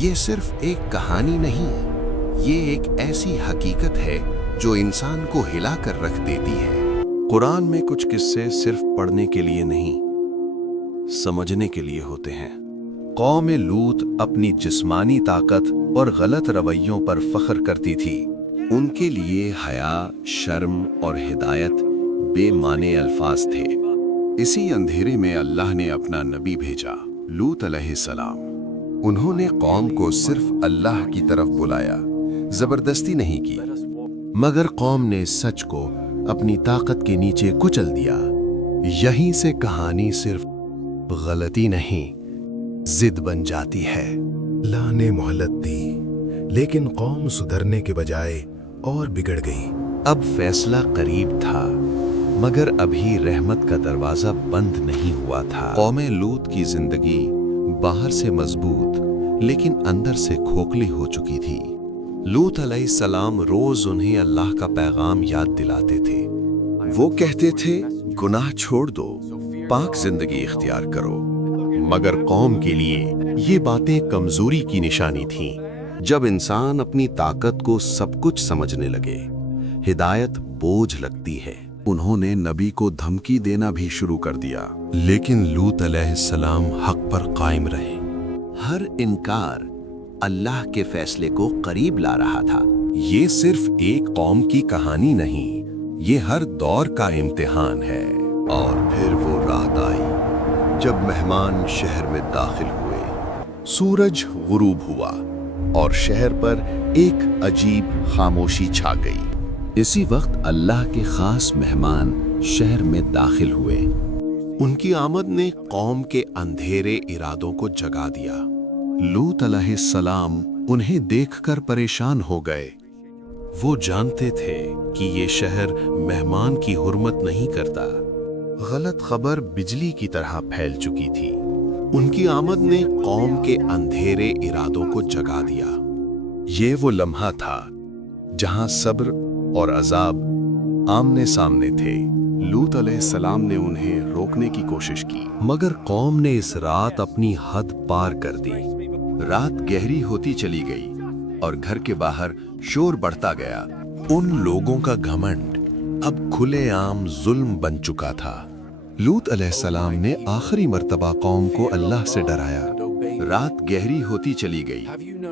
یہ صرف ایک کہانی نہیں، یہ ایک ایسی حقیقت ہے جو انسان کو ہلا کر رکھ دیتی ہے۔ قرآن میں کچھ قصے صرف پڑھنے کے لیے نہیں، سمجھنے کے لیے ہوتے ہیں۔ قوم لوط اپنی جسمانی طاقت اور غلط رویوں پر فخر کرتی تھی۔ ان کے لیے حیا، شرم اور ہدایت بے معنی الفاظ تھے۔ اسی اندھیرے میں اللہ نے اپنا نبی بھیجا، لوط علیہ السلام۔ انہوں نے قوم کو صرف اللہ کی طرف بلایا، زبردستی نہیں کی، مگر قوم نے سچ کو اپنی طاقت کے نیچے کچل دیا۔ یہیں سے کہانی صرف غلطی نہیں، ضد بن جاتی ہے۔ اللہ نے مہلت دی، لیکن قوم سدھرنے کے بجائے اور بگڑ گئی۔ اب فیصلہ قریب تھا، مگر ابھی رحمت کا دروازہ بند نہیں ہوا تھا۔ قوم لوط کی زندگی باہر سے مضبوط لیکن اندر سے کھوکھلی ہو چکی تھی۔ لوط علیہ السلام روز انہیں اللہ کا پیغام یاد دلاتے تھے۔ وہ کہتے تھے، گناہ چھوڑ دو، پاک زندگی اختیار کرو، مگر قوم کے لیے یہ باتیں کمزوری کی نشانی تھیں۔ جب انسان اپنی طاقت کو سب کچھ سمجھنے لگے، ہدایت بوجھ لگتی ہے۔ انہوں نے نبی کو دھمکی دینا بھی شروع کر دیا، لیکن لوط علیہ السلام حق پر قائم رہے۔ ہر انکار اللہ کے فیصلے کو قریب لا رہا تھا۔ یہ صرف ایک قوم کی کہانی نہیں، یہ ہر دور کا امتحان ہے۔ اور پھر وہ رات آئی جب مہمان شہر میں داخل ہوئے۔ سورج غروب ہوا اور شہر پر ایک عجیب خاموشی چھا گئی۔ اسی وقت اللہ کے خاص مہمان شہر میں داخل ہوئے۔ ان کی آمد نے قوم کے اندھیرے ارادوں کو جگا دیا۔ لوط علیہ السلام انہیں دیکھ کر پریشان ہو گئے۔ وہ جانتے تھے کہ یہ شہر مہمان کی حرمت نہیں کرتا۔ غلط خبر بجلی کی طرح پھیل چکی تھی۔ ان کی آمد نے قوم کے اندھیرے ارادوں کو جگا دیا۔ یہ وہ لمحہ تھا جہاں صبر اور عذاب آمنے سامنے تھے۔ لوط علیہ السلام نے انہیں روکنے کی کوشش کی، مگر قوم نے اس رات اپنی حد پار کر دی۔ رات گہری ہوتی چلی گئی اور گھر کے باہر شور بڑھتا گیا۔ ان لوگوں کا گھمنڈ اب کھلے عام ظلم بن چکا تھا۔ لوط علیہ السلام نے آخری مرتبہ قوم کو اللہ سے ڈرایا۔ رات گہری ہوتی چلی گئی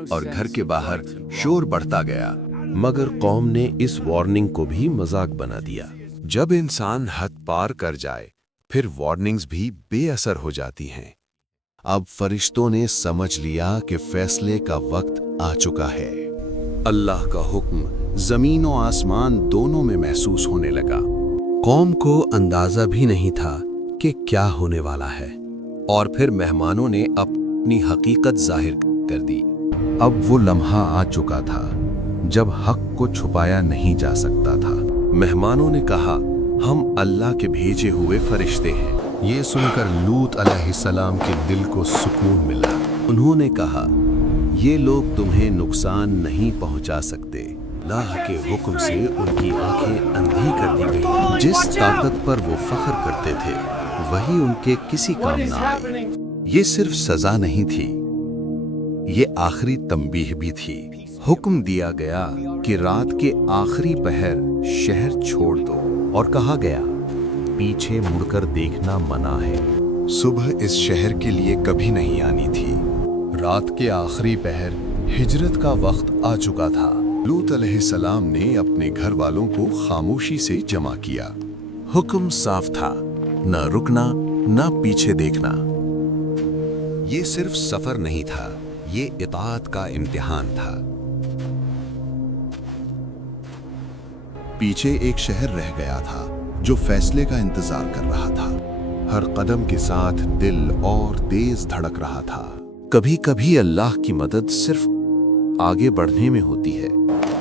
اور گھر کے باہر شور بڑھتا گیا، مگر قوم نے اس وارننگ کو بھی مذاق بنا دیا۔ جب انسان حد پار کر جائے، پھر وارننگز بھی بے اثر ہو جاتی ہیں۔ اب فرشتوں نے سمجھ لیا کہ فیصلے کا وقت آ چکا ہے۔ اللہ کا حکم زمین و آسمان دونوں میں محسوس ہونے لگا۔ قوم کو اندازہ بھی نہیں تھا کہ کیا ہونے والا ہے، اور پھر مہمانوں نے اپنی حقیقت ظاہر کر دی۔ اب وہ لمحہ آ چکا تھا جب حق کو چھپایا نہیں جا سکتا تھا۔ مہمانوں نے کہا، ہم اللہ کے بھیجے ہوئے فرشتے ہیں۔ یہ سن کر لوط علیہ السلام کے دل کو سکون ملا۔ انہوں نے کہا، یہ لوگ تمہیں نقصان نہیں پہنچا سکتے۔ اللہ کے حکم سے ان کی آنکھیں اندھی کر دی گئی۔ جس طاقت پر وہ فخر کرتے تھے، وہی ان کے کسی کام نہ آئی۔ یہ صرف سزا نہیں تھی، یہ آخری تنبیہ بھی تھی۔ حکم دیا گیا کہ رات کے آخری پہر شہر چھوڑ دو، اور کہا گیا، پیچھے مڑ کر دیکھنا منع ہے۔ صبح اس شہر کے لیے کبھی نہیں آنی تھی۔ رات کے آخری پہر ہجرت کا وقت آ چکا تھا۔ لوط علیہ السلام نے اپنے گھر والوں کو خاموشی سے جمع کیا۔ حکم صاف تھا، نہ رکنا، نہ پیچھے دیکھنا۔ یہ صرف سفر نہیں تھا، یہ اطاعت کا امتحان تھا۔ پیچھے ایک شہر رہ گیا تھا جو فیصلے کا انتظار کر رہا تھا۔ ہر قدم کے ساتھ دل اور تیز دھڑک رہا تھا۔ کبھی کبھی اللہ کی مدد صرف آگے بڑھنے میں ہوتی ہے۔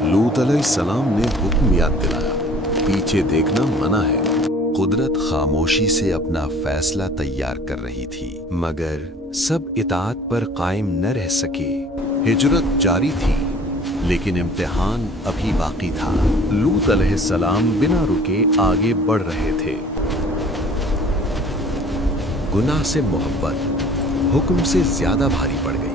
لوط علیہ السلام نے حکم یاد دلایا، پیچھے دیکھنا منع ہے۔ قدرت خاموشی سے اپنا فیصلہ تیار کر رہی تھی، مگر سب اطاعت پر قائم نہ رہ سکے۔ ہجرت جاری تھی، لیکن امتحان ابھی باقی تھا۔ لوط علیہ السلام بنا رکے آگے بڑھ رہے تھے۔ گناہ سے محبت حکم سے زیادہ بھاری پڑ گئی۔